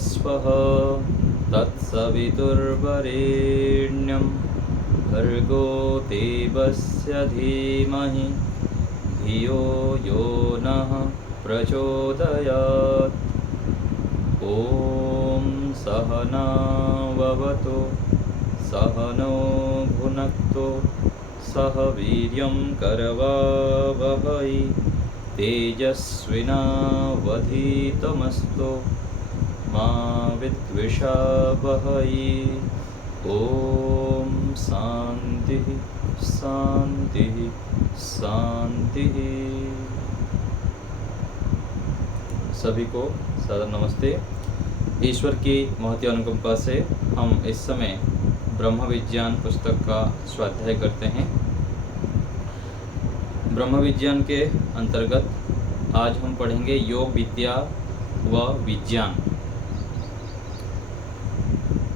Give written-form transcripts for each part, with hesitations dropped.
स्वः तत्सवितुर्वरेण्यं भर्गो देवस्य धीमहि धियो यो नः प्रचोदयात्। ॐ सहनाववतु सहनो भुनक्तु सह वीर्यं करवावहै तेजस्विनावधीतमस्तु मा विद्विषावहै। ॐ शांति शांति शांति। सभी को सादर नमस्ते। ईश्वर की महती अनुकंपा से हम इस समय ब्रह्म विज्ञान पुस्तक का स्वाध्याय करते हैं। ब्रह्म विज्ञान के अंतर्गत आज हम पढ़ेंगे योग विद्या व विज्ञान।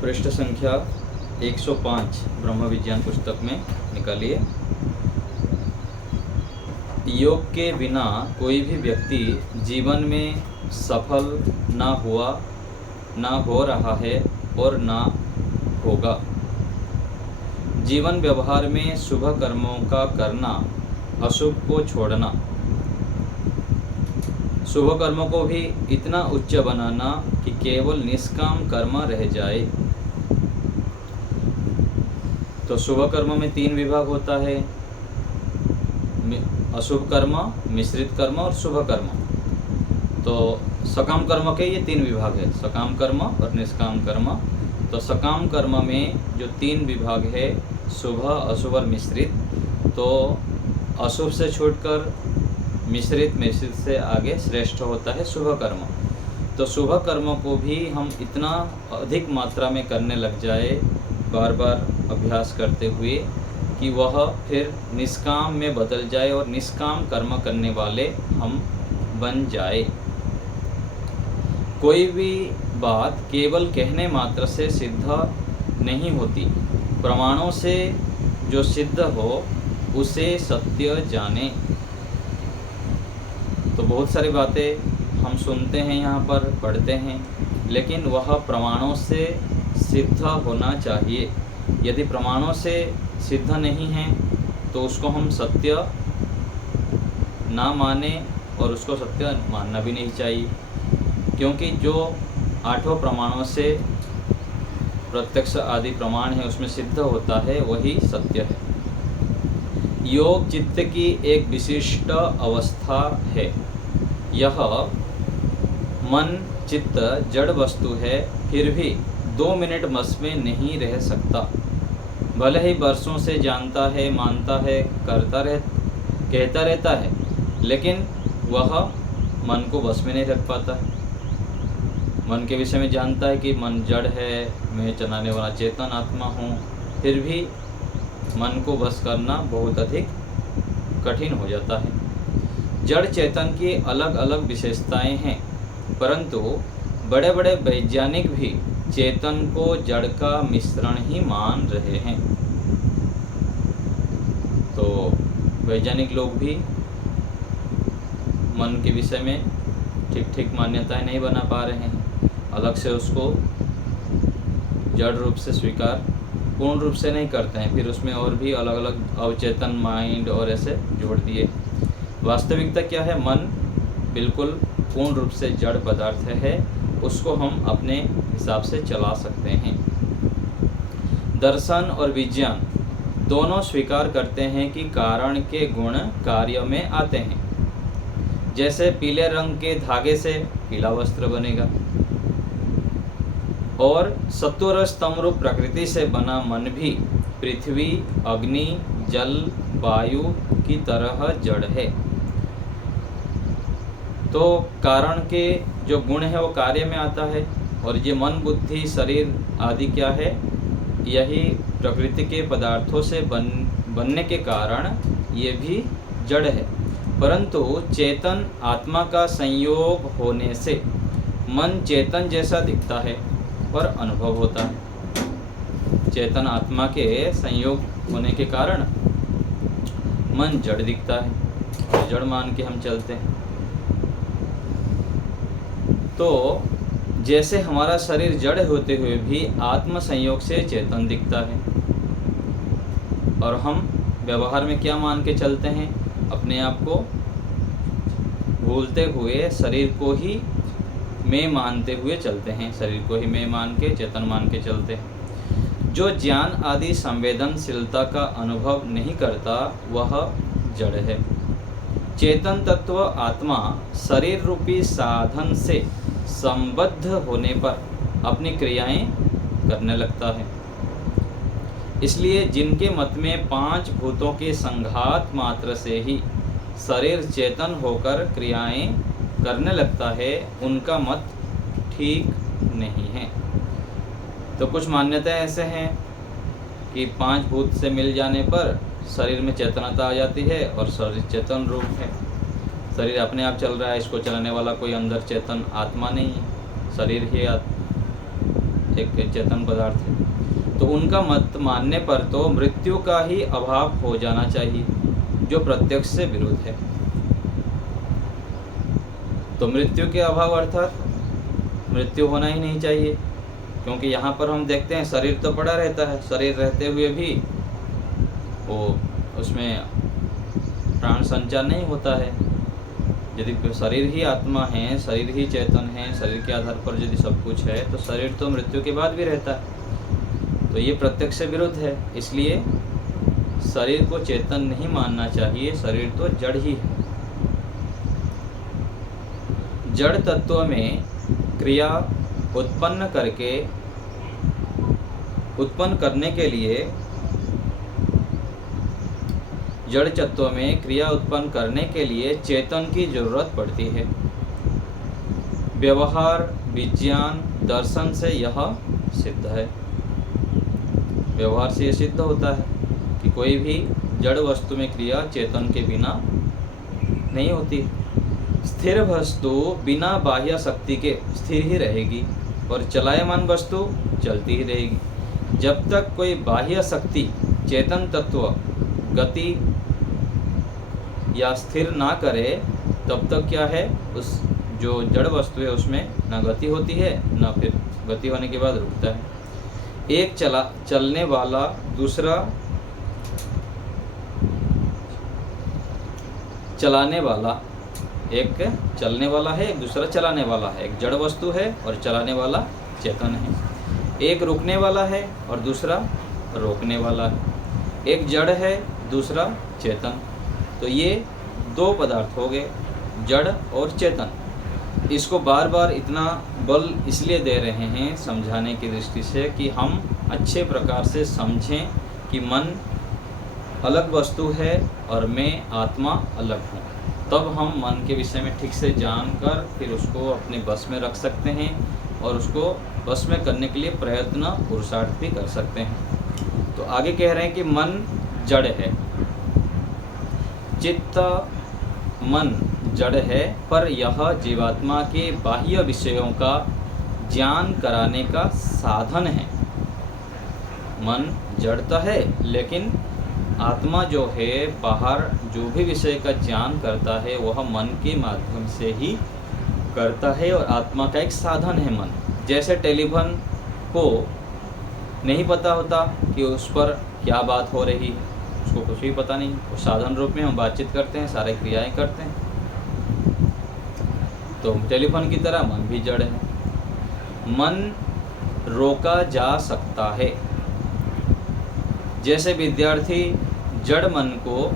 पृष्ठ संख्या 105 ब्रह्म विज्ञान पुस्तक में निकालिए। योग के बिना कोई भी व्यक्ति जीवन में सफल ना हो रहा है और ना होगा। जीवन व्यवहार में शुभ कर्मों का करना, अशुभ को छोड़ना, शुभ कर्मों को भी इतना उच्च बनाना कि केवल निष्काम कर्म रह जाए। तो शुभ कर्म में 3 विभाग होता है, अशुभ कर्म, मिश्रित कर्म और शुभ कर्म। तो सकाम कर्म के ये 3 विभाग है, सकाम कर्म और निष्काम कर्म। तो सकाम कर्म में जो 3 विभाग है, शुभ, अशुभ और मिश्रित, तो अशुभ से छूटकर मिश्रित से आगे श्रेष्ठ होता है शुभ कर्म। तो शुभ कर्मों को भी हम इतना अधिक मात्रा में करने लग जाए, बार बार अभ्यास करते हुए, कि वह फिर निष्काम में बदल जाए और निष्काम कर्म करने वाले हम बन जाए। कोई भी बात केवल कहने मात्र से सिद्ध नहीं होती, प्रमाणों से जो सिद्ध हो उसे सत्य जाने। तो बहुत सारी बातें हम सुनते हैं, यहाँ पर पढ़ते हैं, लेकिन वह प्रमाणों से सिद्ध होना चाहिए। यदि प्रमाणों से सिद्ध नहीं है तो उसको हम सत्य ना माने और उसको सत्य मानना भी नहीं चाहिए, क्योंकि जो 8 प्रमाणों से प्रत्यक्ष आदि प्रमाण है उसमें सिद्ध होता है वही सत्य है। योग चित्त की एक विशिष्ट अवस्था है। यह मन चित्त जड़ वस्तु है, फिर भी 2 मिनट बस में नहीं रह सकता। भले ही वर्षों से जानता है, मानता है, कहता रहता है, लेकिन वह मन को बस में नहीं रख पाता। मन के विषय में जानता है कि मन जड़ है, मैं चलाने वाला चेतन आत्मा हूँ, फिर भी मन को बस करना बहुत अधिक कठिन हो जाता है। जड़ चेतन की अलग अलग विशेषताएं हैं, परंतु बड़े बड़े वैज्ञानिक भी चेतन को जड़ का मिश्रण ही मान रहे हैं। तो वैज्ञानिक लोग भी मन के विषय में ठीक मान्यताएं नहीं बना पा रहे हैं, अलग से उसको जड़ रूप से स्वीकार पूर्ण रूप से नहीं करते हैं, फिर उसमें और भी अलग अलग अवचेतन माइंड और ऐसे जोड़ दिए। वास्तविकता क्या है? मन बिल्कुल पूर्ण रूप से जड़ पदार्थ है, उसको हम अपने हिसाब से चला सकते हैं। दर्शन और विज्ञान दोनों स्वीकार करते हैं कि कारण के गुण कार्य में आते हैं। जैसे पीले रंग के धागे से पीला वस्त्र बनेगा, और सत्वरज तमरूप प्रकृति से बना मन भी पृथ्वी, अग्नि, जल, वायु की तरह जड़ है। तो कारण के जो गुण है वो कार्य में आता है, और ये मन, बुद्धि, शरीर आदि क्या है? यही प्रकृति के पदार्थों से बनने के कारण ये भी जड़ है। परंतु चेतन आत्मा का संयोग होने से मन चेतन जैसा दिखता है और अनुभव होता है। चेतन आत्मा के संयोग होने के कारण मन जड़ दिखता है और जड़ मान के हम चलते हैं। तो जैसे हमारा शरीर जड़ होते हुए भी आत्म संयोग से चेतन दिखता है, और हम व्यवहार में क्या मान के चलते हैं, अपने आप को भूलते हुए शरीर को ही मैं मानते हुए चलते हैं, शरीर को ही मैं मान के चेतन मान के चलते हैं। जो ज्ञान आदि संवेदनशीलता का अनुभव नहीं करता वह जड़ है। चेतन तत्व आत्मा शरीर रूपी साधन से संबद्ध होने पर अपनी क्रियाएं करने लगता है। इसलिए जिनके मत में 5 भूतों के संघात मात्र से ही शरीर चेतन होकर क्रियाएं करने लगता है, उनका मत ठीक नहीं है। तो कुछ मान्यताएं ऐसे हैं कि 5 भूत से मिल जाने पर शरीर में चेतनता आ जाती है और शरीर चेतन रूप है, शरीर अपने आप चल रहा है, इसको चलाने वाला कोई अंदर चेतन आत्मा नहीं है, शरीर ही एक चेतन पदार्थ है। तो उनका मत मानने पर तो मृत्यु का ही अभाव हो जाना चाहिए, जो प्रत्यक्ष से विरुद्ध है। तो मृत्यु के अभाव अर्थात मृत्यु होना ही नहीं चाहिए, क्योंकि यहाँ पर हम देखते हैं शरीर तो पड़ा रहता है, शरीर रहते हुए भी वो उसमें प्राण संचार नहीं होता है। यदि शरीर ही आत्मा है, शरीर ही चेतन है, शरीर के आधार पर यदि सब कुछ है, तो शरीर तो मृत्यु के बाद भी रहता है। तो ये प्रत्यक्ष से विरुद्ध है, इसलिए शरीर को चेतन नहीं मानना चाहिए, शरीर तो जड़ ही है। जड़ तत्व में क्रिया उत्पन्न करने के लिए जड़ तत्व में क्रिया उत्पन्न करने के लिए चेतन की जरूरत पड़ती है। व्यवहार, विज्ञान, दर्शन से यह सिद्ध है। व्यवहार से यह सिद्ध होता है कि कोई भी जड़ वस्तु में क्रिया चेतन के बिना नहीं होती। स्थिर वस्तु बिना बाह्य शक्ति के स्थिर ही रहेगी और चलायमान वस्तु चलती ही रहेगी। जब तक कोई बाह्य शक्ति चेतन तत्व गति या स्थिर ना करे, तब तक क्या है, उस जो जड़ वस्तु है उसमें ना गति होती है, ना फिर गति होने के बाद रुकता है। एक चलने वाला दूसरा चलाने वाला, एक चलने वाला है, एक दूसरा चलाने वाला है। एक जड़ वस्तु है और चलाने वाला चेतन है। एक रुकने वाला है और दूसरा रोकने वाला है। एक जड़ है, दूसरा चेतन। तो ये 2 पदार्थ हो गए, जड़ और चेतन। इसको बार बार इतना बल इसलिए दे रहे हैं समझाने की दृष्टि से कि हम अच्छे प्रकार से समझें कि मन अलग वस्तु है और मैं आत्मा अलग हूँ। तब हम मन के विषय में ठीक से जानकर फिर उसको अपने बस में रख सकते हैं और उसको बस में करने के लिए प्रयत्न पुरुषार्थ भी कर सकते हैं। तो आगे कह रहे हैं कि मन जड़ है, चित्त मन जड़ है, पर यह जीवात्मा के बाह्य विषयों का ज्ञान कराने का साधन है। मन जड़ता है, लेकिन आत्मा जो है बाहर जो भी विषय का ज्ञान करता है वह मन के माध्यम से ही करता है और आत्मा का एक साधन है मन। जैसे टेलीफोन को नहीं पता होता कि उस पर क्या बात हो रही है, उसको कुछ भी पता नहीं, वो साधन रूप में हम बातचीत करते हैं, सारे क्रियाएं करते हैं। तो टेलीफोन की तरह मन भी जड़ है। मन रोका जा सकता है। जैसे विद्यार्थी जड़ मन को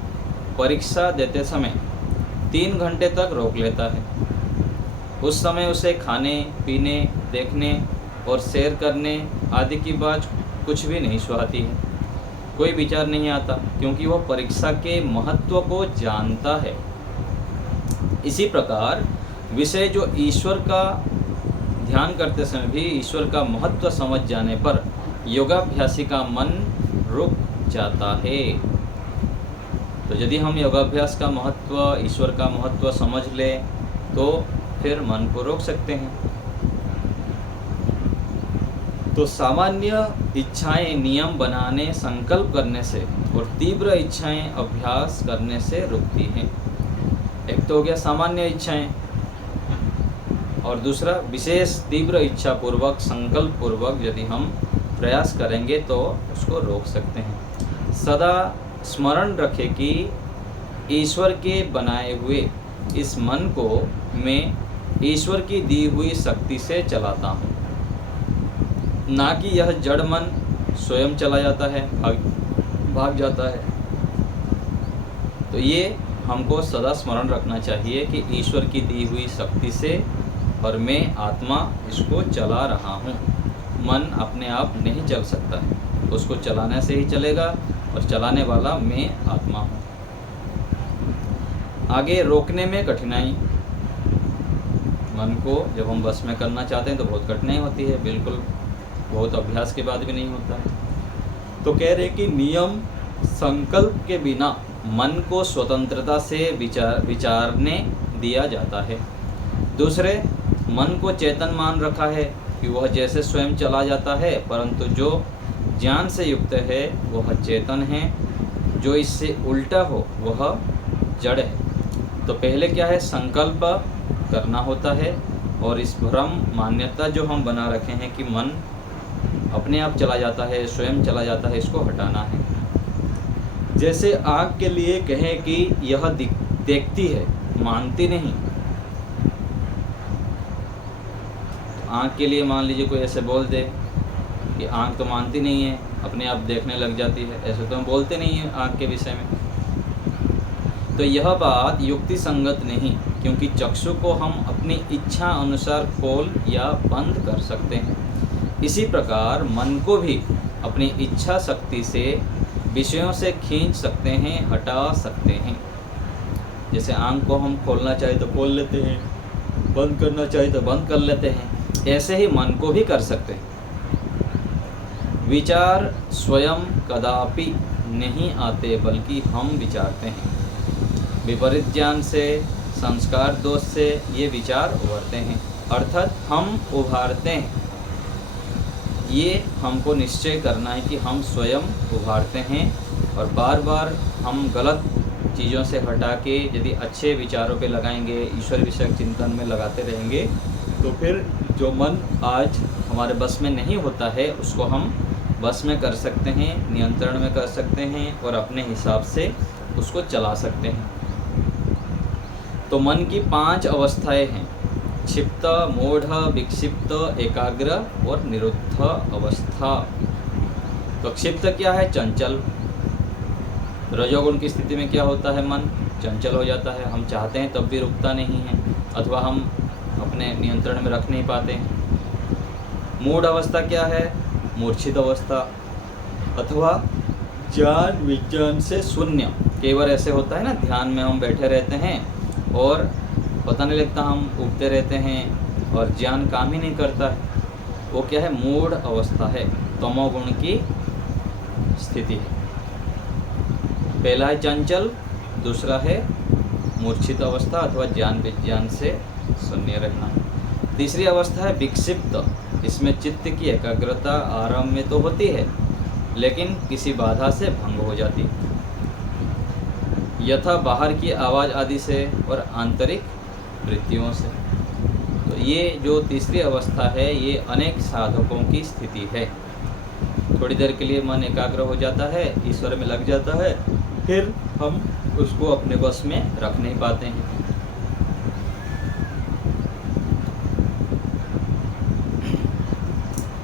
परीक्षा देते समय 3 घंटे तक रोक लेता है। उस समय उसे खाने, पीने, देखने और सैर करने आदि की बात कुछ भी नहीं सुहाती है, कोई विचार नहीं आता, क्योंकि वह परीक्षा के महत्व को जानता है। इसी प्रकार विषय जो ईश्वर का ध्यान करते समय भी ईश्वर का महत्व समझ जाने पर योगाभ्यासी का मन रुक जाता है। तो यदि हम योगाभ्यास का महत्व, ईश्वर का महत्व समझ लें तो फिर मन को रोक सकते हैं। तो सामान्य इच्छाएं नियम बनाने, संकल्प करने से और तीव्र इच्छाएं अभ्यास करने से रुकती हैं। एक तो हो गया सामान्य इच्छाएं, और दूसरा, विशेष तीव्र इच्छा पूर्वक संकल्प पूर्वक यदि हम प्रयास करेंगे तो उसको रोक सकते हैं। सदा स्मरण रखें कि ईश्वर के बनाए हुए इस मन को मैं ईश्वर की दी हुई शक्ति से चलाता हूँ, ना कि यह जड़ मन स्वयं चला जाता है, भाग जाता है। तो ये हमको सदा स्मरण रखना चाहिए कि ईश्वर की दी हुई शक्ति से और मैं आत्मा इसको चला रहा हूँ। मन अपने आप नहीं चल सकता है, उसको चलाने से ही चलेगा और चलाने वाला मैं आत्मा हूँ। आगे रोकने में कठिनाई। मन को जब हम बस में करना चाहते हैं तो बहुत कठिनाई होती है, बिल्कुल बहुत अभ्यास के बाद भी नहीं होता है। तो कह रहे कि नियम संकल्प के बिना मन को स्वतंत्रता से विचारने दिया जाता है। दूसरे, मन को चेतन मान रखा है कि वह जैसे स्वयं चला जाता है, परंतु जो ज्ञान से युक्त है वह चेतन है, जो इससे उल्टा हो वह जड़ है। तो पहले क्या है, संकल्प करना होता है और इस भ्रम मान्यता जो हम बना रखे हैं कि मन अपने आप चला जाता है, स्वयं चला जाता है, इसको हटाना है। जैसे आँख के लिए कहें कि यह देखती है, मानती नहीं। आँख के लिए मान लीजिए कोई ऐसे बोल दे कि आँख तो मानती नहीं है, अपने आप देखने लग जाती है, ऐसे तो हम बोलते नहीं हैं आँख के विषय में। तो यह बात युक्ति संगत नहीं, क्योंकि चक्षु को हम अपनी इच्छा अनुसार खोल या बंद कर सकते हैं। इसी प्रकार मन को भी अपनी इच्छा शक्ति से विषयों से खींच सकते हैं, हटा सकते हैं। जैसे आँख को हम खोलना चाहे तो खोल लेते हैं, बंद करना चाहे तो बंद कर लेते हैं, ऐसे ही मन को भी कर सकते हैं। विचार स्वयं कदापि नहीं आते, बल्कि हम विचारते हैं। विपरीत ज्ञान से, संस्कार दोष से ये विचार उभरते हैं, अर्थात हम उभारते हैं। ये हमको निश्चय करना है कि हम स्वयं उभारते हैं और बार बार हम गलत चीज़ों से हटा के यदि अच्छे विचारों पे लगाएंगे, ईश्वर विषयक चिंतन में लगाते रहेंगे, तो फिर जो मन आज हमारे बस में नहीं होता है उसको हम बस में कर सकते हैं, नियंत्रण में कर सकते हैं और अपने हिसाब से उसको चला सकते हैं। तो मन की 5 अवस्थाएं हैं: क्षिप्त, मूढ़, विक्षिप्त, एकाग्र और निरुद्ध अवस्था। तो क्षिप्त क्या है? चंचल। रजोगुण की स्थिति में क्या होता है? मन चंचल हो जाता है, हम चाहते हैं तब भी रुकता नहीं है, अथवा हम अपने नियंत्रण में रख नहीं पाते हैं। मूढ़ अवस्था क्या है? मूर्छित अवस्था, अथवा ज्ञान विज्ञान से शून्य। केवल ऐसे होता है ना, ध्यान में हम बैठे रहते हैं और पता नहीं लगता, हम उगते रहते हैं और ज्ञान काम ही नहीं करता है। वो क्या है? मूढ़ अवस्था है, तमोगुण की स्थिति है। पहला है चंचल, दूसरा है मूर्छित अवस्था अथवा ज्ञान विज्ञान से शून्य रहना। तीसरी अवस्था है विक्षिप्त। इसमें चित्त की एकाग्रता आरंभ में तो होती है लेकिन किसी बाधा से भंग हो जाती, यथा बाहर की आवाज़ आदि से और आंतरिक वृत्तियों से। तो ये जो तीसरी अवस्था है ये अनेक साधकों की स्थिति है। थोड़ी देर के लिए मन एकाग्र हो जाता है, ईश्वर में लग जाता है, फिर हम उसको अपने वश में रख नहीं पाते हैं।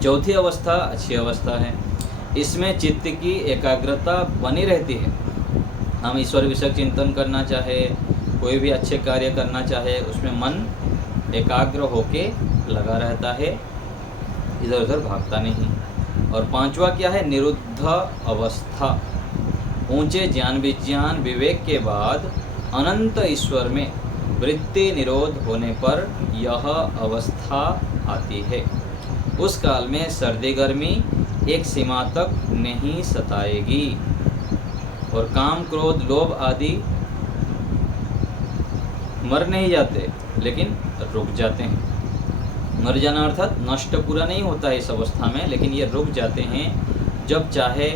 चौथी अवस्था अच्छी अवस्था है। इसमें चित्त की एकाग्रता बनी रहती है। हम ईश्वर विषयक चिंतन करना चाहे, कोई भी अच्छे कार्य करना चाहे, उसमें मन एकाग्र होके लगा रहता है, इधर उधर भागता नहीं। और पांचवा क्या है? निरुद्ध अवस्था। ऊंचे ज्ञान विज्ञान विवेक के बाद अनंत ईश्वर में वृत्ति निरोध होने पर यह अवस्था आती है। उस काल में सर्दी गर्मी एक सीमा तक नहीं सताएगी और काम क्रोध लोभ आदि मर नहीं जाते लेकिन रुक जाते हैं। मर जाना अर्थात नष्ट पूरा नहीं होता है इस अवस्था में, लेकिन ये रुक जाते हैं। जब चाहे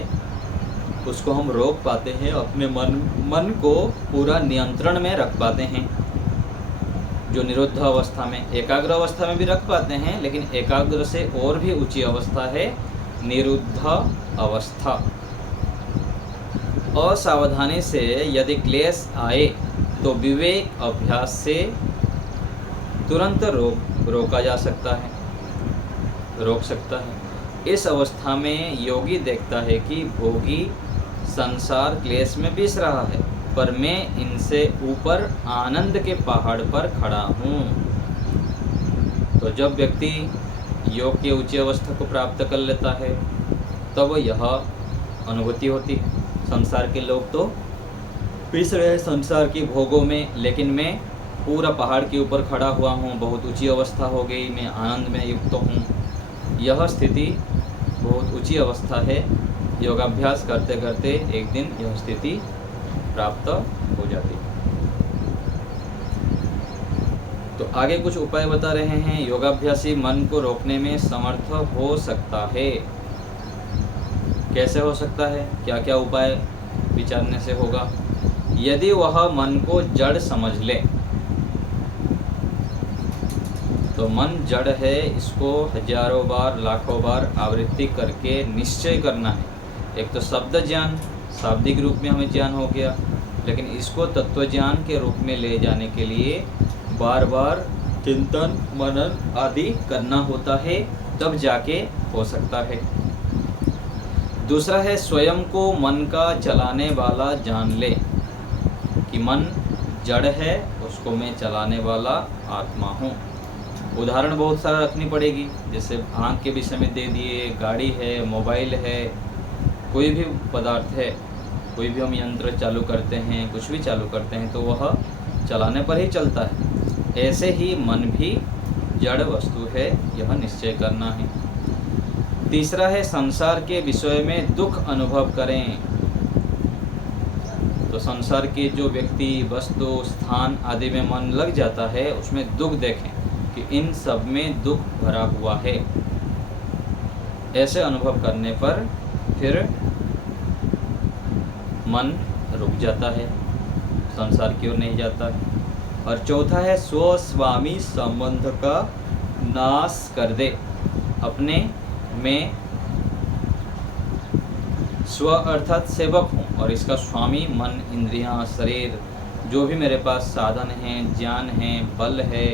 उसको हम रोक पाते हैं, अपने मन को पूरा नियंत्रण में रख पाते हैं। जो निरुद्ध अवस्था में, एकाग्र अवस्था में भी रख पाते हैं, लेकिन एकाग्र से और भी ऊंची अवस्था है निरुद्ध अवस्था। असावधानी से यदि क्लेश आए तो विवेक अभ्यास से तुरंत रोका जा सकता है, रोक सकता है। इस अवस्था में योगी देखता है कि भोगी संसार क्लेश में बीस रहा है, पर मैं इनसे ऊपर आनंद के पहाड़ पर खड़ा हूँ। तो जब व्यक्ति योग की ऊंची अवस्था को प्राप्त कर लेता है तब यह अनुभूति होती है। संसार के लोग तो पिस रहे संसार की भोगों में, लेकिन मैं पूरा पहाड़ के ऊपर खड़ा हुआ हूँ, बहुत ऊंची अवस्था हो गई, मैं आनंद में युक्त हूँ। यह स्थिति बहुत ऊंची अवस्था है। योगाभ्यास करते करते एक दिन यह स्थिति प्राप्त हो जाती है। तो आगे कुछ उपाय बता रहे हैं। योगाभ्यासी मन को रोकने में समर्थ हो सकता है। कैसे हो सकता है, क्या क्या उपाय विचारने से होगा? यदि वह मन को जड़ समझ ले, तो मन जड़ है, इसको हजारों बार लाखों बार आवृत्ति करके निश्चय करना है। एक तो शब्द ज्ञान, शाब्दिक रूप में हमें ज्ञान हो गया, लेकिन इसको तत्व ज्ञान के रूप में ले जाने के लिए बार बार चिंतन मनन आदि करना होता है, तब जाके हो सकता है। दूसरा है स्वयं को मन का चलाने वाला जान ले कि मन जड़ है, उसको मैं चलाने वाला आत्मा हूँ। उदाहरण बहुत सारा रखनी पड़ेगी, जैसे आँख के विषय में दे दिए, गाड़ी है, मोबाइल है, कोई भी पदार्थ है, कोई भी हम यंत्र चालू करते हैं, कुछ भी चालू करते हैं तो वह चलाने पर ही चलता है। ऐसे ही मन भी जड़ वस्तु है, यह निश्चय करना है। तीसरा है संसार के विषय में दुख अनुभव करें। तो संसार के जो व्यक्ति, वस्तु, स्थान आदि में मन लग जाता है, उसमें दुख देखें कि इन सब में दुख भरा हुआ है। ऐसे अनुभव करने पर फिर मन रुक जाता है, संसार की ओर नहीं जाता है। और चौथा है स्वस्वामी संबंध का नाश कर दे। अपने में स्व अर्थात सेवक हूँ और इसका स्वामी मन, इंद्रियां, शरीर, जो भी मेरे पास साधन हैं, ज्ञान है, बल है,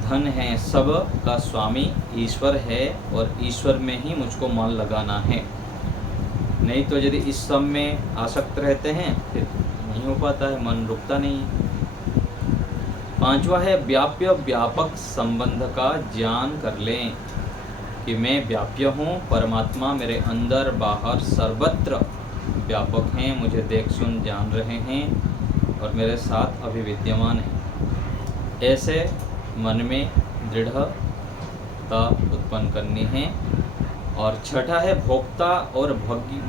धन है, सब का स्वामी ईश्वर है और ईश्वर में ही मुझको मन लगाना है। नहीं तो यदि इस सब में आसक्त रहते हैं फिर नहीं हो पाता है, मन रुकता नहीं है। पांचवा है व्याप्य व्यापक संबंध का ज्ञान कर लें कि मैं व्याप्य हूँ, परमात्मा मेरे अंदर बाहर सर्वत्र व्यापक हैं, मुझे देख सुन जान रहे हैं और मेरे साथ अभी विद्यमान हैं। ऐसे मन में दृढ़ता उत्पन्न करनी है। और छठा है भोक्ता और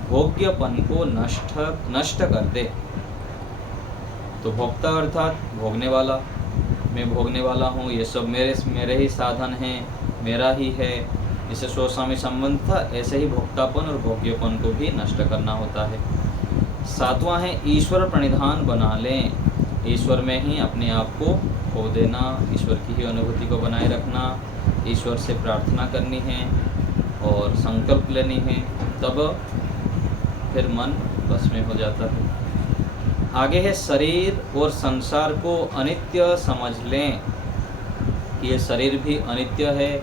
भोग्यपन को नष्ट कर दे। तो भोक्ता अर्थात भोगने वाला, मैं भोगने वाला हूँ, ये सब मेरे ही साधन हैं, मेरा ही है, इसे स्वस्वामी संबंध था। ऐसे ही भोक्तापन और भोग्यपन को भी नष्ट करना होता है। सातवां है ईश्वर प्रणिधान बना लें। ईश्वर में ही अपने आप को खो देना, ईश्वर की ही अनुभूति को बनाए रखना, ईश्वर से प्रार्थना करनी है और संकल्प लेनी है, तब फिर मन बस में हो जाता है। आगे है शरीर और संसार को अनित्य समझ लें कि ये शरीर भी अनित्य है,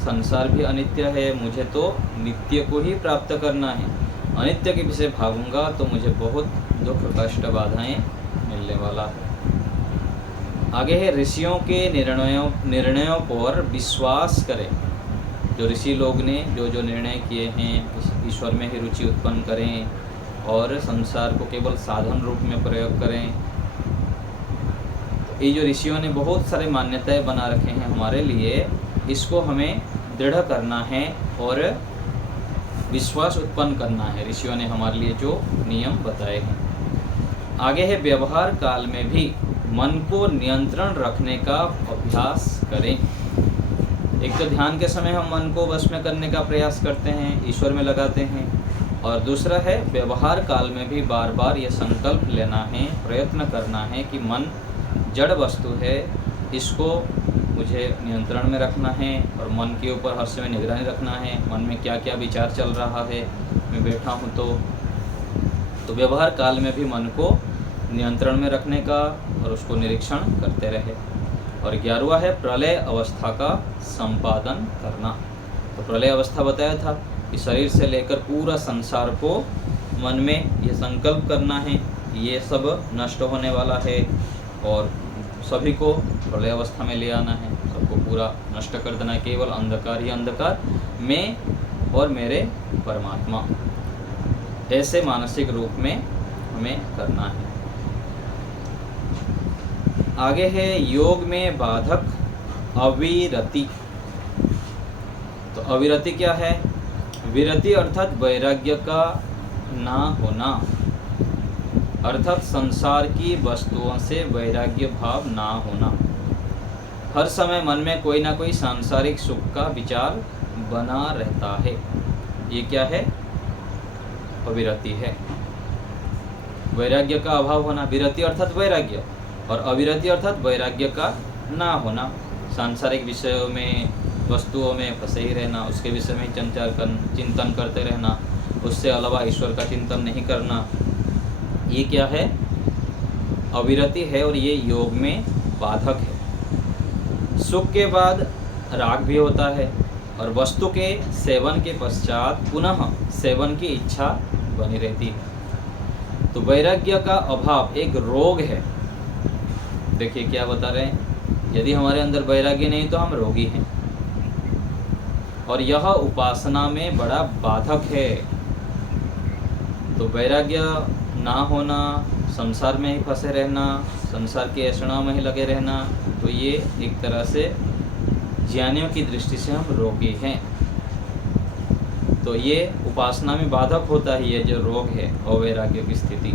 संसार भी अनित्य है, मुझे तो नित्य को ही प्राप्त करना है। अनित्य के पीछे भागूंगा तो मुझे बहुत दुख, कष्ट, बाधाएं मिलने वाला है। आगे है ऋषियों के निर्णयों पर विश्वास करें। जो ऋषि लोग ने जो जो निर्णय किए हैं, ईश्वर में ही रुचि उत्पन्न करें और संसार को केवल साधन रूप में प्रयोग करें। तो ये जो ऋषियों ने बहुत सारे मान्यताएं बना रखे हैं हमारे लिए, इसको हमें दृढ़ करना है और विश्वास उत्पन्न करना है। ऋषियों ने हमारे लिए जो नियम बताए हैं। आगे है व्यवहार काल में भी मन को नियंत्रण रखने का अभ्यास करें। एक तो ध्यान के समय हम मन को वश में करने का प्रयास करते हैं, ईश्वर में लगाते हैं, और दूसरा है व्यवहार काल में भी बार बार ये संकल्प लेना है, प्रयत्न करना है कि मन जड़ वस्तु है, इसको मुझे नियंत्रण में रखना है और मन के ऊपर हर समय निगरानी रखना है। मन में क्या क्या विचार चल रहा है, मैं बैठा हूँ तो व्यवहार काल में भी मन को नियंत्रण में रखने का और उसको निरीक्षण करते रहे। और 11वां है प्रलय अवस्था का संपादन करना। तो प्रलय अवस्था बताया था कि शरीर से लेकर पूरा संसार को मन में ये संकल्प करना है, ये सब नष्ट होने वाला है और सभी को प्रलय अवस्था में ले आना है, सबको पूरा नष्ट कर देना है। केवल अंधकार ही अंधकार, मैं और मेरे परमात्मा, ऐसे मानसिक रूप में हमें करना है। आगे है योग में बाधक अविरति। तो अविरति क्या है? विरति अर्थात वैराग्य का ना होना, अर्थात संसार की वस्तुओं से वैराग्य भाव ना होना। हर समय मन में कोई ना कोई सांसारिक सुख का विचार बना रहता है, ये क्या है? अविरति है। वैराग्य का अभाव होना, विरति अर्थात वैराग्य, और अविरति अर्थात वैराग्य का ना होना। सांसारिक विषयों में, वस्तुओं में फंसे ही रहना, उसके विषय में चिंतन करते रहना, उससे अलावा ईश्वर का चिंतन नहीं करना, ये क्या है? अविरति है और ये योग में बाधक है। सुख के बाद राग भी होता है और वस्तु के सेवन के पश्चात पुनः सेवन की इच्छा बनी रहती है। तो वैराग्य का अभाव एक रोग है। देखिए क्या बता रहे हैं, यदि हमारे अंदर वैराग्य नहीं तो हम रोगी हैं, और यह उपासना में बड़ा बाधक है। तो वैराग्य ना होना, संसार में ही फंसे रहना, संसार की ऐषणा में ही लगे रहना, तो ये एक तरह से ज्ञानियों की दृष्टि से हम रोगी हैं। तो ये उपासना में बाधक होता है, ये जो रोग है अवैराग्य की स्थिति।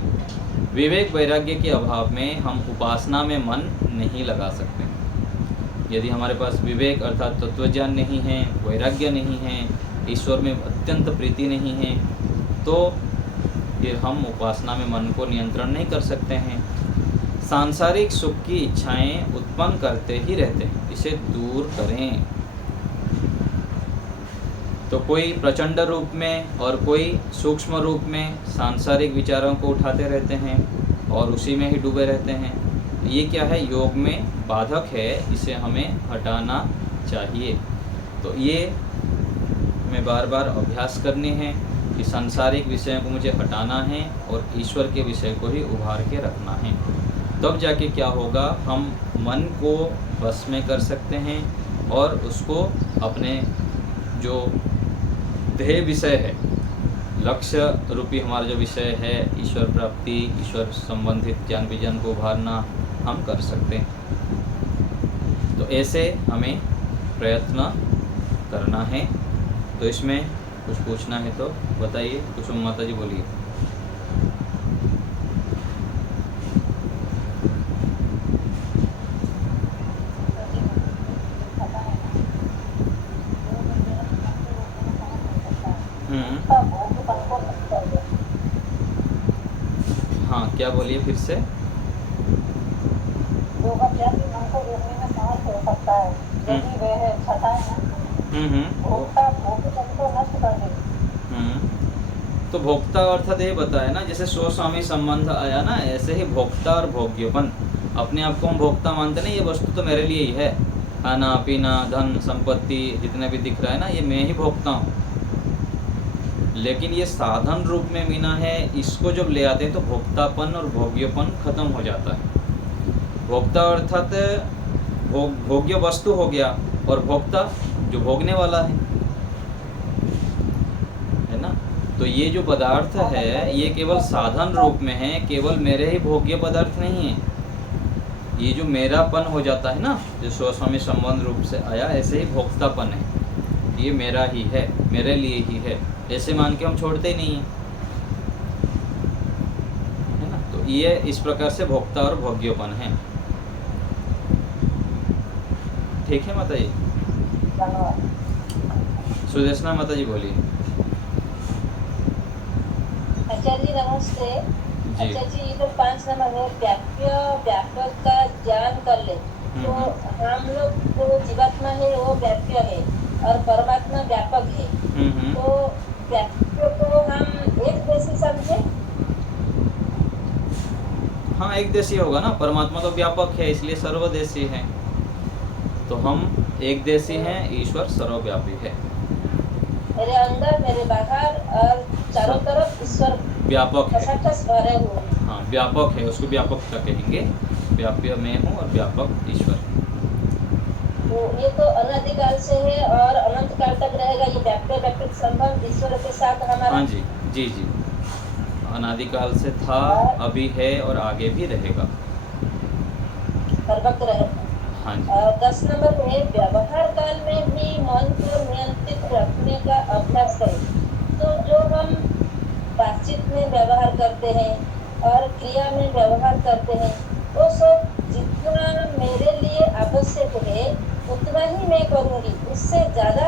विवेक वैराग्य के अभाव में हम उपासना में मन नहीं लगा सकते। यदि हमारे पास विवेक अर्थात तत्वज्ञान नहीं है, वैराग्य नहीं है, ईश्वर में अत्यंत प्रीति नहीं है, तो फिर हम उपासना में मन को नियंत्रण नहीं कर सकते हैं। सांसारिक सुख की इच्छाएं उत्पन्न करते ही रहते हैं, इसे दूर करें। तो कोई प्रचंड रूप में और कोई सूक्ष्म रूप में सांसारिक विचारों को उठाते रहते हैं और उसी में ही डूबे रहते हैं। ये क्या है? योग में बाधक है, इसे हमें हटाना चाहिए। तो ये हमें बार बार अभ्यास करनी है कि सांसारिक विषयों को मुझे हटाना है और ईश्वर के विषय को ही उभार के रखना है। तब जाके क्या होगा, हम मन को बस में कर सकते हैं और उसको अपने जो ध्येय विषय है, लक्ष्य रूपी हमारा जो विषय है, ईश्वर प्राप्ति, ईश्वर संबंधित ज्ञान विज्ञान को उभारना, हम कर सकते हैं। तो ऐसे हमें प्रयत्न करना है। तो इसमें कुछ पूछना है तो बताइए, कुछ माता जी बोलिए। हाँ, क्या बोलिए फिर से। योग अभ्यास मन को रोकने में समर्थ हो सकता है यदि वह छठा है ना, भोक्ता भोग को नष्ट कर दे। तो भोक्ता अर्थात ये बताया ना, जैसे स्वस्वामी संबंध आया ना, ऐसे ही भोक्ता और भोग्यपन, अपने आप को हम भोक्ता मानते नहीं, ये वस्तु तो मेरे लिए ही है, खाना पीना धन संपत्ति जितने भी दिख रहा है ना, ये मैं ही भोगता हूँ। लेकिन ये साधन रूप में मीना है, इसको जब ले आते हैं तो भोक्तापन और भोग्यपन खत्म हो जाता है। भोक्ता अर्थात भोग्य वस्तु हो गया और भोक्ता जो भोगने वाला है ना। तो ये जो पदार्थ है ये केवल साधन रूप में है, केवल मेरे ही भोग्य पदार्थ नहीं है। ये जो मेरापन हो जाता है ना, जो स्वस्वामी संबंध रूप से आया, ऐसे ही भोक्तापन है, ये मेरा ही है, मेरे लिए ही है, ऐसे मान के हम छोड़ते ही नहीं है ना। तो ये इस प्रकार से भोक्ता और भोग्यपन है। ठीक है माता जी। सुदेशना माता जी बोलिए। अच्छा जी नमस्ते। जी। अच्छा जी, ये तो 5 नंबर है, व्यापक का ज्ञान कर ले तो हम लोग जो जीवात्मा है वो व्याप्य है और परमात्मा व्यापक है। तो व्याप्य को हम एक जैसे समझे। हाँ, एक देशी होगा ना, परमात्मा तो व्यापक है इसलिए सर्वदेशी है। तो हम एक देशी हैं, ईश्वर सर्वव्यापी है। मेरे अंदर मेरे बाहर और चारों तरफ ईश्वर व्यापक है। भरे हुए। हाँ, व्यापक है, उसको व्यापकता कहेंगे। व्याप्य मैं हूँ और व्यापक ईश्वर। तो ये तो अनादिकाल से है और अनंत काल तक रहेगा ये व्याप्य व्यापक संबंध ईश्वर के साथ हमारा। हाँ जी, जी जी, अनादिकाल से था, अभी है और आगे भी रहेगा, सर्वत्र रहेगा। हाँ जी। 10 नंबर में व्यवहार काल में भी मन को नियंत्रित रखने का अभ्यास करें। तो जो हम बातचीत में व्यवहार करते हैं और क्रिया में व्यवहार करते हैं वो सब जितना मेरे लिए आवश्यक है उतना ही मैं करूँगी, उससे ज़्यादा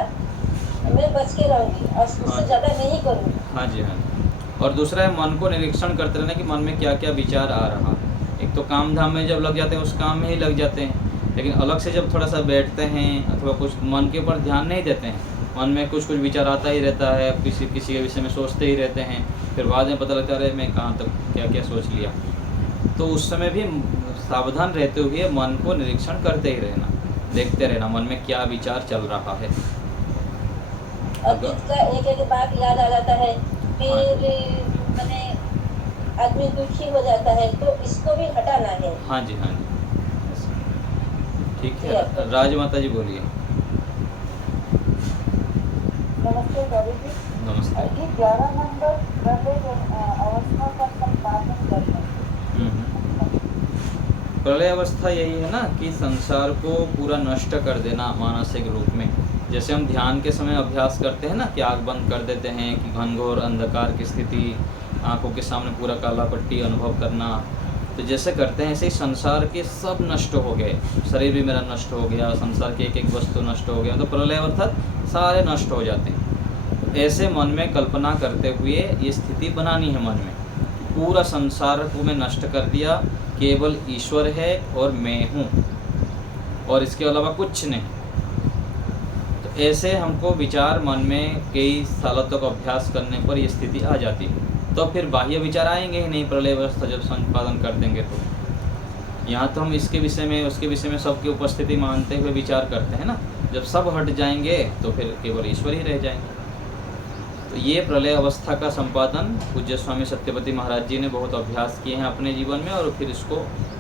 मैं बच के रहूँगी और उससे ज़्यादा नहीं करूँगी। हाँ जी, हाँ जी। और दूसरा है मन को निरीक्षण करते रहना कि मन में क्या क्या विचार आ रहा। एक तो काम धाम में जब लग जाते हैं उस काम में ही लग जाते हैं, लेकिन अलग से जब थोड़ा सा बैठते हैं अथवा कुछ मन के ऊपर ध्यान नहीं देते हैं, मन में कुछ कुछ विचार आता ही रहता है, किसी किसी के विषय में सोचते ही रहते हैं, फिर बाद में पता लगता है अरे मैं कहाँ तक क्या क्या सोच लिया। तो उस समय भी सावधान रहते हुए मन को निरीक्षण करते ही रहना, देखते रहना मन में क्या विचार चल रहा है। अतीत का एक एक बात याद आ जाता है, फिर मैंने आदमी दुखी हो जाता है, तो इसको भी हटाना है। हाँ जी, हाँ जी, ठीक है। राज माता जी बोलिए। नमस्ते कवि जी। नमस्ते। 11 नंबर अवस्था का संपादन करना। प्रलय अवस्था यही है ना कि संसार को पूरा नष्ट कर देना मानसिक रूप में। जैसे हम ध्यान के समय अभ्यास करते हैं ना कि आँख बंद कर देते हैं कि घनघोर अंधकार की स्थिति, आँखों के सामने पूरा काला पट्टी अनुभव करना, तो जैसे करते हैं ऐसे ही संसार के सब नष्ट हो गए, शरीर भी मेरा नष्ट हो गया, संसार के एक एक वस्तु नष्ट हो गया, तो प्रलय अर्थात सारे नष्ट हो जाते हैं। ऐसे मन में कल्पना करते हुए ये स्थिति बनानी है मन में, पूरा संसार को मैं नष्ट कर दिया, केवल ईश्वर है और मैं हूँ और इसके अलावा कुछ नहीं। तो ऐसे हमको विचार मन में कई सालों तक अभ्यास करने पर ये स्थिति आ जाती है। तो फिर बाह्य विचार आएंगे ही नहीं प्रलय अवस्था जब संपादन कर देंगे। तो यहाँ तो हम इसके विषय में उसके विषय में सबकी उपस्थिति मानते हुए विचार करते हैं ना, जब सब हट जाएंगे तो फिर केवल ईश्वर ही रह जाएंगे। तो ये प्रलय अवस्था का संपादन पूज्य स्वामी सत्यपति महाराज जी ने बहुत अभ्यास किए हैं अपने जीवन में और फिर इसको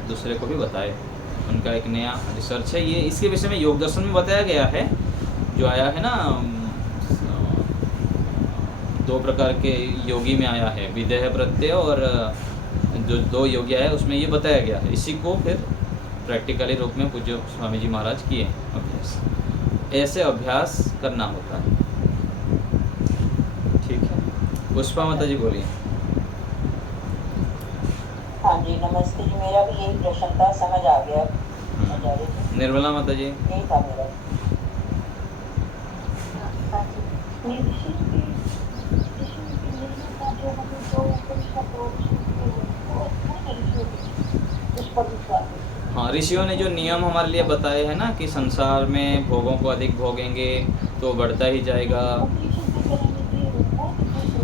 दूसरे को भी बताए। उनका एक नया रिसर्च है ये, इसके विषय में योग दर्शन में बताया गया है, जो आया है ना 2 प्रकार के योगी में आया है, विदेह प्रत्यय और जो 2 योगी है उसमें ये बताया गया है। इसी को फिर प्रैक्टिकली रूप में पूज्य स्वामी जी महाराज किए अभ्यास। ऐसे अभ्यास करना होता है, ठीक है। पुष्पा माता जी बोलिए। हाँ जी, नमस्ते जी। मेरा भी यही प्रश्न था, समझ आ गया। निर्मला माता जी। यही था मेरा। हाँ, ऋषियों ने जो नियम हमारे लिए बताए हैं ना कि संसार में भोगों को अधिक भोगेंगे तो बढ़ता ही जाएगा।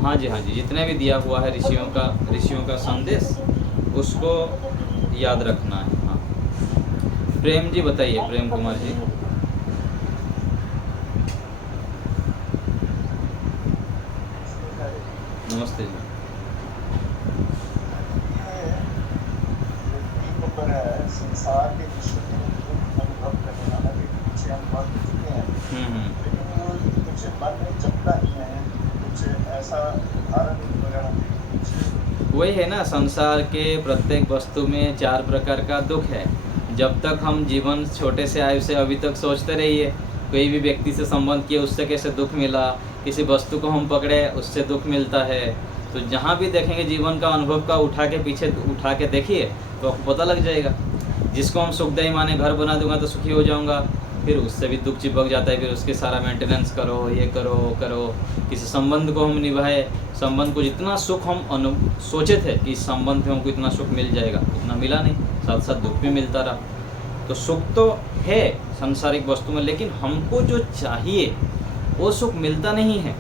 हाँ जी, हाँ जी, जितने भी दिया हुआ है ऋषियों का संदेश उसको याद रखना है। हाँ, प्रेम जी बताइए, प्रेम कुमार जी। नमस्ते जी। संसार के विषय में अनुभव करने वाला पीछे हम बात कर चुके हैं, लेकिन कुछ मन में जमता नहीं है, कुछ ऐसा उदाहरण वगैरह वही है ना, संसार के प्रत्येक वस्तु में 4 प्रकार का दुख है। जब तक हम जीवन छोटे से आयु से अभी तक सोचते रहिए, कोई भी व्यक्ति से संबंध किए उससे कैसे दुख मिला, किसी वस्तु को हम पकड़े उससे दुख मिलता है। तो जहाँ भी देखेंगे जीवन का अनुभव का उठा के देखिए तो आपको पता लग जाएगा। जिसको हम सुखदायी माने घर बना दूंगा तो सुखी हो जाऊंगा, फिर उससे भी दुख चिपक जाता है, फिर उसके सारा मेंटेनेंस करो, ये करो करो। किसी संबंध को हम निभाए, संबंध को जितना सुख हम सोचे थे कि इस संबंध में हमको इतना सुख मिल जाएगा, उतना मिला नहीं, साथ साथ दुख भी मिलता रहा। तो सुख तो है सांसारिक वस्तु में, लेकिन हमको जो चाहिए वो सुख मिलता नहीं है।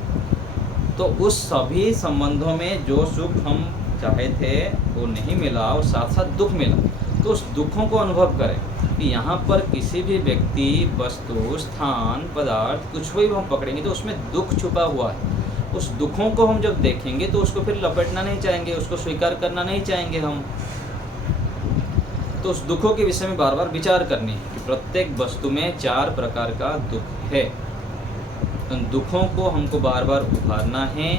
तो उस सभी संबंधों में जो सुख हम चाहे थे वो नहीं मिला और साथ साथ दुख मिला, तो उस दुखों को अनुभव करें कि यहाँ पर किसी भी व्यक्ति, वस्तु, स्थान, पदार्थ कुछ भी हम पकड़ेंगे तो उसमें दुख छुपा हुआ है। उस दुखों को हम जब देखेंगे तो उसको फिर लपेटना नहीं चाहेंगे, उसको स्वीकार करना नहीं चाहेंगे हम। तो उस दुखों के विषय में बार बार विचार करनी है कि प्रत्येक वस्तु में 4 प्रकार का दुख है। उन दुखों को हमको बार बार उभारना है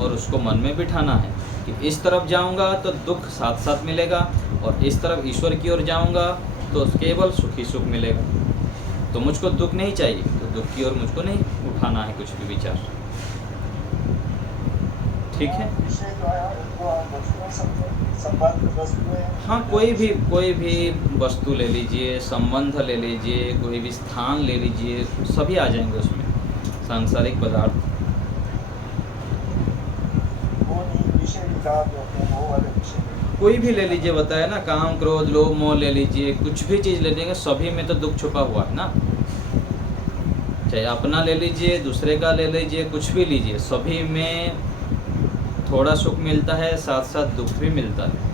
और उसको मन में बिठाना है कि इस तरफ जाऊंगा तो दुख साथ साथ मिलेगा और इस तरफ ईश्वर की ओर जाऊंगा तो केवल सुख ही सुख मिलेगा। तो मुझको दुख नहीं चाहिए, तो दुख की ओर मुझको नहीं उठाना है कुछ भी विचार। ठीक है। विषय जो है उनको हम वस्तुएं संबंध वस्तुएं, हाँ, कोई भी वस्तु ले लीजिए, संबंध ले लीजिए, कोई भी स्थान ले लीजिए, सभी आ जाएंगे उसमें, सांसारिक पदार्थ। वो नहीं विषय विकार जो है वो वाले विषय। कोई भी ले लीजिए, बताया ना, काम, क्रोध, लोभ, मोह ले लीजिए, कुछ भी चीज़ ले लेंगे, सभी में तो दुख छुपा हुआ है ना। चाहे अपना ले लीजिए, दूसरे का ले लीजिए, कुछ भी लीजिए, सभी में थोड़ा सुख मिलता है, साथ साथ दुख भी मिलता है।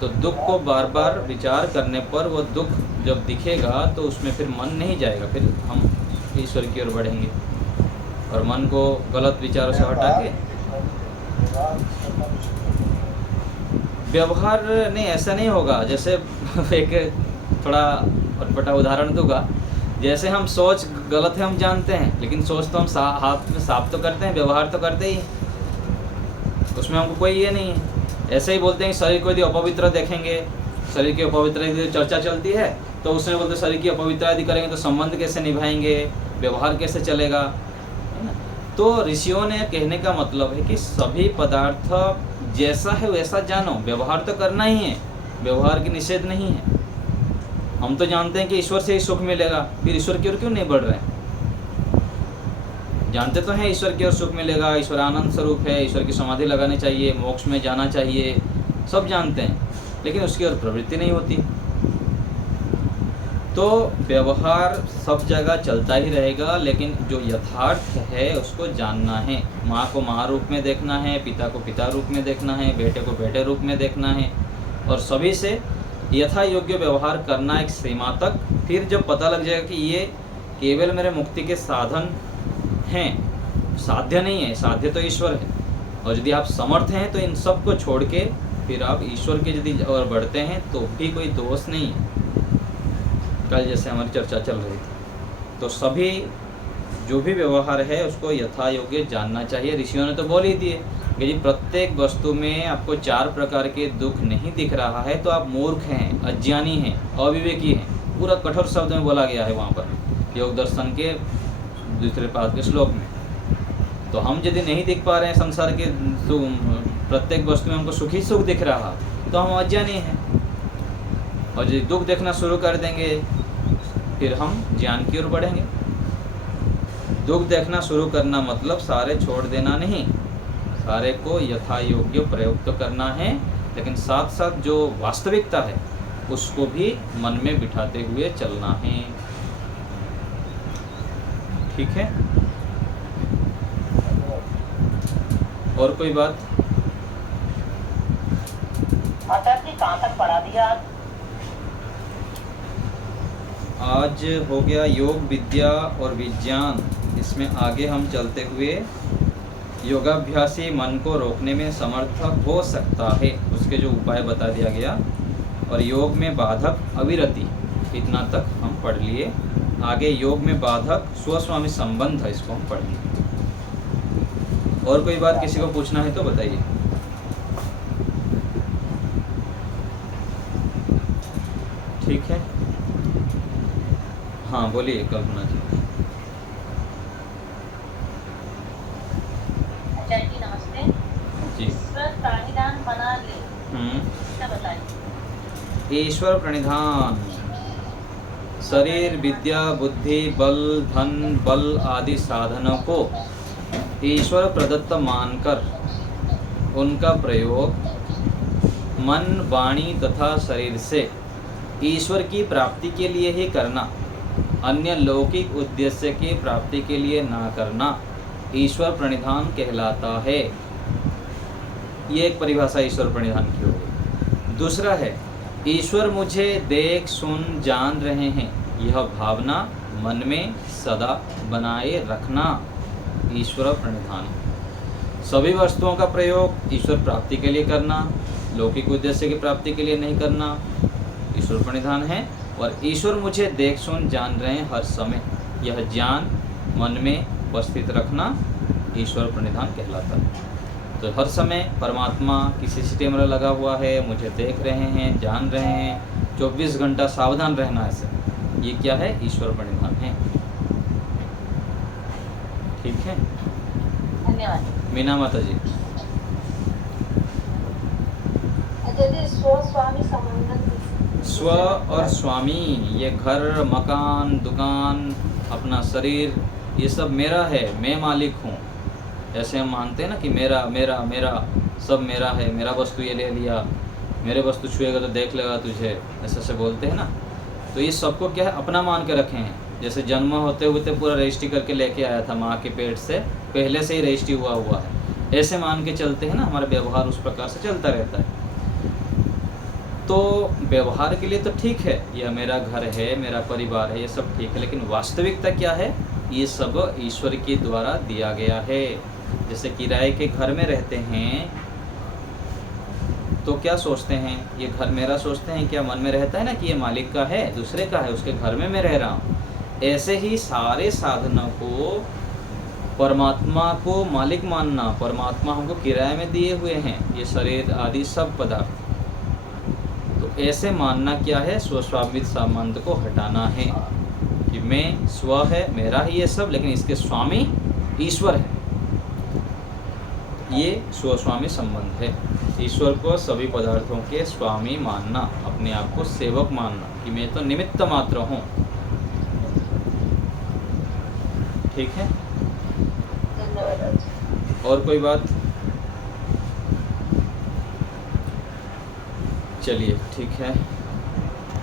तो दुख को बार बार विचार करने पर वो दुख जब दिखेगा तो उसमें फिर मन नहीं जाएगा, फिर हम ईश्वर की ओर बढ़ेंगे और मन को गलत विचारों से हटा के व्यवहार नहीं, ऐसा नहीं होगा। जैसे एक थोड़ा अटपटा उदाहरण दूंगा। जैसे हम सोच गलत है हम जानते हैं, लेकिन सोच तो हम हाथ में साफ तो करते हैं, व्यवहार तो करते ही, उसमें हमको कोई ये नहीं है। ऐसे ही बोलते हैं कि शरीर को यदि अपवित्र देखेंगे, शरीर की अपवित्रता की चर्चा चलती है तो उसमें बोलते शरीर की अपवित्रता यदि करेंगे तो संबंध कैसे निभाएंगे, व्यवहार कैसे चलेगा, है ना। तो ऋषियों ने कहने का मतलब है कि सभी पदार्थ जैसा है वैसा जानो, व्यवहार तो करना ही है, व्यवहार की निषेध नहीं है। हम तो जानते हैं कि ईश्वर से ही सुख मिलेगा, फिर ईश्वर की ओर क्यों नहीं बढ़ रहे हैं? जानते तो हैं ईश्वर की ओर सुख मिलेगा, ईश्वर आनंद स्वरूप है, ईश्वर की समाधि लगानी चाहिए, मोक्ष में जाना चाहिए, सब जानते हैं, लेकिन उसकी ओर प्रवृत्ति नहीं होती। तो व्यवहार सब जगह चलता ही रहेगा, लेकिन जो यथार्थ है उसको जानना है। माँ को माँ रूप में देखना है, पिता को पिता रूप में देखना है, बेटे को बेटे रूप में देखना है, और सभी से यथा योग्य व्यवहार करना एक सीमा तक। फिर जब पता लग जाएगा कि ये केवल मेरे मुक्ति के साधन हैं, साध्य नहीं है, साध्य तो ईश्वर है, और यदि आप समर्थ हैं तो इन सब को छोड़ के फिर आप ईश्वर के यदि और बढ़ते हैं तो भी कोई दोष नहीं है। कल जैसे हमारी चर्चा चल रही थी, तो सभी जो भी व्यवहार है उसको यथा योग्य जानना चाहिए। ऋषियों ने तो बोल ही दिए कि यदि प्रत्येक वस्तु में आपको 4 प्रकार के दुख नहीं दिख रहा है तो आप मूर्ख हैं, अज्ञानी हैं, अविवेकी हैं। पूरा कठोर शब्द में बोला गया है वहाँ पर योग दर्शन के 2 पाद के श्लोक में। तो हम यदि नहीं दिख पा रहे हैं संसार के प्रत्येक वस्तु में हमको सुख ही सुख दिख रहा तो हम अज्ञानी हैं, और यदि दुख देखना शुरू कर देंगे फिर हम ज्ञान की ओर बढ़ेंगे। दुख देखना शुरू करना मतलब सारे छोड़ देना नहीं, सारे को यथा योग्य प्रयोग तो करना है, लेकिन साथ साथ जो वास्तविकता है उसको भी मन में बिठाते हुए चलना है। ठीक है, और कोई बात? आचार्य जी कहाँ तक पढ़ा दिया आज? हो गया योग विद्या और विज्ञान। इसमें आगे हम चलते हुए योगाभ्यासी मन को रोकने में समर्थ हो सकता है, उसके जो उपाय बता दिया गया, और योग में बाधक अविरति, इतना तक हम पढ़ लिए। आगे योग में बाधक स्वस्वामी संबंध है, इसको हम पढ़ेंगे। और कोई बात किसी को पूछना है तो बताइए। ठीक है, हाँ बोलिए कल्पना जी। आचार्य जी नमस्ते जी। ईश्वर प्राणिदान बना ले, क्या बताइए? ईश्वर प्रणिधान शरीर, विद्या, बुद्धि, बल, धन, बल आदि साधनों को ईश्वर प्रदत्त मानकर उनका प्रयोग मन, वाणी तथा शरीर से ईश्वर की प्राप्ति के लिए ही करना, अन्य लौकिक उद्देश्य की प्राप्ति के लिए ना करना ईश्वर प्रणिधान कहलाता है। ये एक परिभाषा ईश्वर प्रणिधान की हो गई। दूसरा है, ईश्वर मुझे देख सुन जान रहे हैं, यह भावना मन में सदा बनाए रखना ईश्वर प्रणिधान। सभी वस्तुओं का प्रयोग ईश्वर प्राप्ति के लिए करना, लौकिक उद्देश्य की प्राप्ति के लिए नहीं करना ईश्वर प्रणिधान है। और ईश्वर मुझे देख सुन जान रहे हैं हर समय, यह ज्ञान मन में उपस्थित रखना ईश्वर प्रणिधान कहलाता है। तो हर समय परमात्मा की सीसीटीवी कैमरा लगा हुआ है, मुझे देख रहे हैं, जान रहे हैं, 24 घंटा सावधान रहना, ऐसे ये क्या है? ईश्वर प्रणिधान है। ठीक है, धन्यवाद। मीना माता जी। स्व और स्वामी, ये घर, मकान, दुकान, अपना शरीर, ये सब मेरा है, मैं मालिक हूँ। ऐसे हम मानते हैं ना कि मेरा मेरा मेरा सब मेरा है, मेरा वस्तु ये ले लिया, मेरे वस्तु छुएगा तो देख लेगा तुझे, ऐसे बोलते हैं ना। तो ये सबको क्या है? अपना मान के रखे हैं। जैसे जन्म होते हुए तो पूरा रजिस्ट्री करके लेके आया था माँ के पेट से, पहले से ही रजिस्ट्री हुआ है, ऐसे मान के चलते हैं ना। हमारा व्यवहार उस प्रकार से चलता रहता है। तो व्यवहार के लिए तो ठीक है, यह मेरा घर है, मेरा परिवार है, ये सब ठीक है, लेकिन वास्तविकता क्या है? ये सब ईश्वर के द्वारा दिया गया है। जैसे किराए के घर में रहते हैं तो क्या सोचते हैं? ये घर मेरा सोचते हैं क्या? मन में रहता है ना कि ये मालिक का है, दूसरे का है, उसके घर में मैं रह रहा हूँ। ऐसे ही सारे साधनों को परमात्मा को मालिक मानना, परमात्मा हमको किराए में दिए हुए हैं, ये शरीर आदि सब पदार्थ। तो ऐसे मानना क्या है? स्वस्वामित संबंध को हटाना है कि मैं स्व है, मेरा ही ये सब, लेकिन इसके स्वामी ईश्वर है। ये स्वस्वामी संबंध है। ईश्वर को सभी पदार्थों के स्वामी मानना, अपने आप को सेवक मानना कि मैं तो निमित्त मात्र हूँ। ठीक है, और कोई बात? चलिए ठीक है।